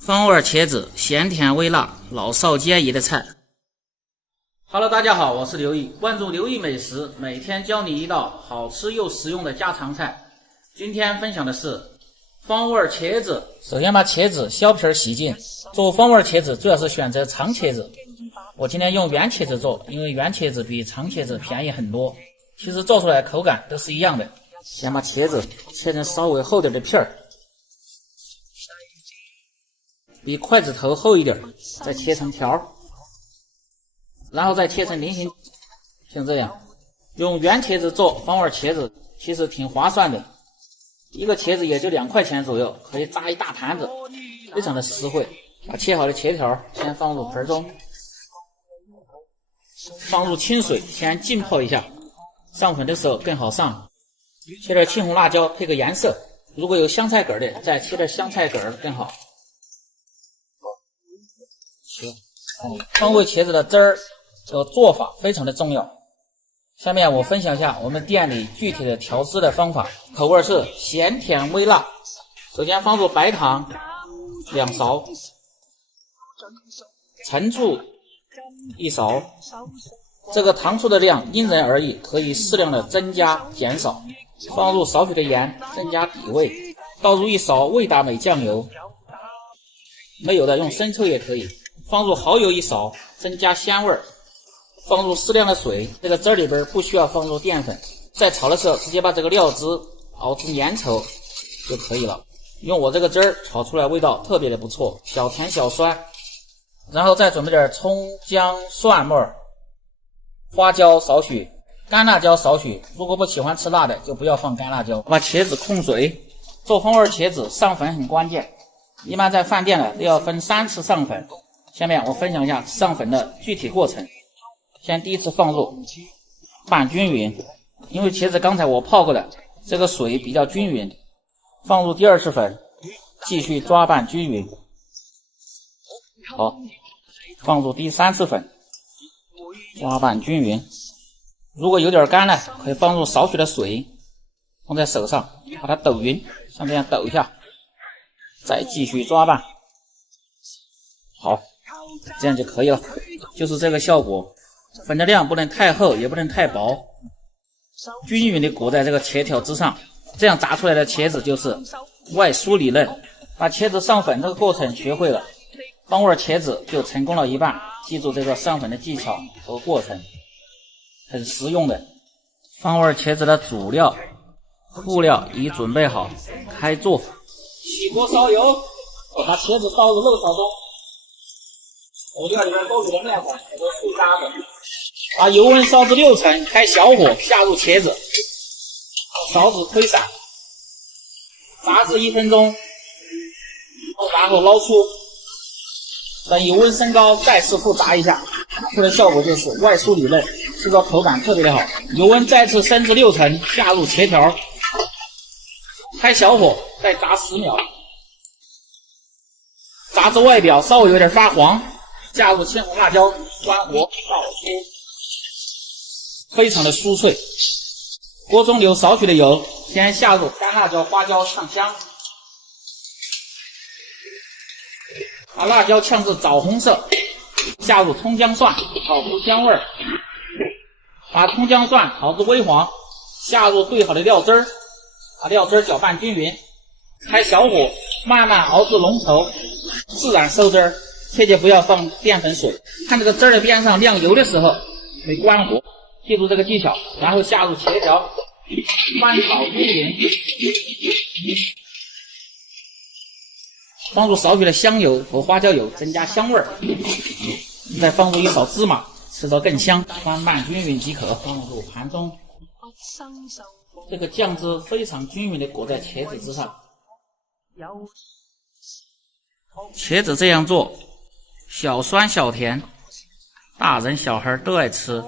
风味茄子，咸甜微辣，老少皆宜的菜。Hello， 大家好，我是刘毅，关注刘毅美食，每天教你一道好吃又实用的家常菜。今天分享的是风味茄子。首先把茄子削皮洗净。做风味茄子主要是选择长茄子，我今天用圆茄子做，因为圆茄子比长茄子便宜很多。其实做出来口感都是一样的。先把茄子切成稍微厚点的片儿，比筷子头厚一点，再切成条，然后再切成菱形，像这样。用圆茄子做风味茄子其实挺划算的，一个茄子也就2块钱左右，可以炸一大盘子，非常的实惠。把切好的茄条先放入盆中，放入清水先浸泡一下，上粉的时候更好上。切点青红辣椒配个颜色，如果有香菜梗的再切点香菜梗更好。风味茄子的汁儿的做法非常的重要。下面我分享一下我们店里具体的调制的方法，口味是咸甜微辣。首先放入白糖2勺，陈醋1勺，这个糖醋的量因人而异，可以适量的增加减少。放入少许的盐增加底味，倒入1勺味达美酱油，没有的用生抽也可以。放入蚝油1勺增加鲜味，放入适量的水，这个汁里边不需要放入淀粉。在炒的时候直接把这个料汁熬至粘稠就可以了。用我这个汁儿炒出来味道特别的不错，小甜小酸。然后再准备点葱姜蒜末，花椒少许，干辣椒少许，如果不喜欢吃辣的就不要放干辣椒。把茄子控水。做风味茄子上粉很关键，一般在饭店呢都要分3次上粉。下面我分享一下上粉的具体过程。先第一次放入，拌均匀，因为茄子刚才我泡过了，这个水比较均匀。放入第2次粉，继续抓拌均匀。好，放入第3次粉，抓拌均匀。如果有点干了，可以放入少许的水，放在手上把它抖匀，像这样抖一下，再继续抓拌。好，这样就可以了，就是这个效果。粉的量不能太厚也不能太薄，均匀的裹在这个茄条之上，这样炸出来的茄子就是外酥里嫩。把茄子上粉这个过程学会了，风味茄子就成功了一半。记住这个上粉的技巧和过程，很实用的。风味茄子的主料副料已准备好，开做。起锅烧油，把茄子倒入肉勺中，我料里面勾选的面粉和素渣子，把油温烧至6成，开小火下入茄子，勺子推散，炸至1分钟，然后捞出。等油温升高再次复炸一下，出的效果就是外酥里嫩，吃着口感特别的好。油温再次升至6成，下入茄条，开小火再炸10秒，炸至外表稍微有点发黄，加入青红辣椒，关火倒出，非常的酥脆。锅中留少许的油，先下入干辣椒、花椒炝香，把辣椒炝至枣红色，下入葱姜蒜，炒出香味。把葱姜蒜炒至微黄，下入兑好的料汁儿，把料汁儿搅拌均匀，开小火慢慢熬至浓稠，自然收汁儿，切记不要放淀粉水。看这个汁儿的边上亮油的时候可以关火，记住这个技巧。然后下入茄条，翻炒均匀，放入少许的香油和花椒油增加香味儿，再放入1勺芝麻，吃着更香。翻拌均匀即可，放入盘中。这个酱汁非常均匀的裹在茄子之上。茄子这样做，小酸小甜，大人小孩都爱吃。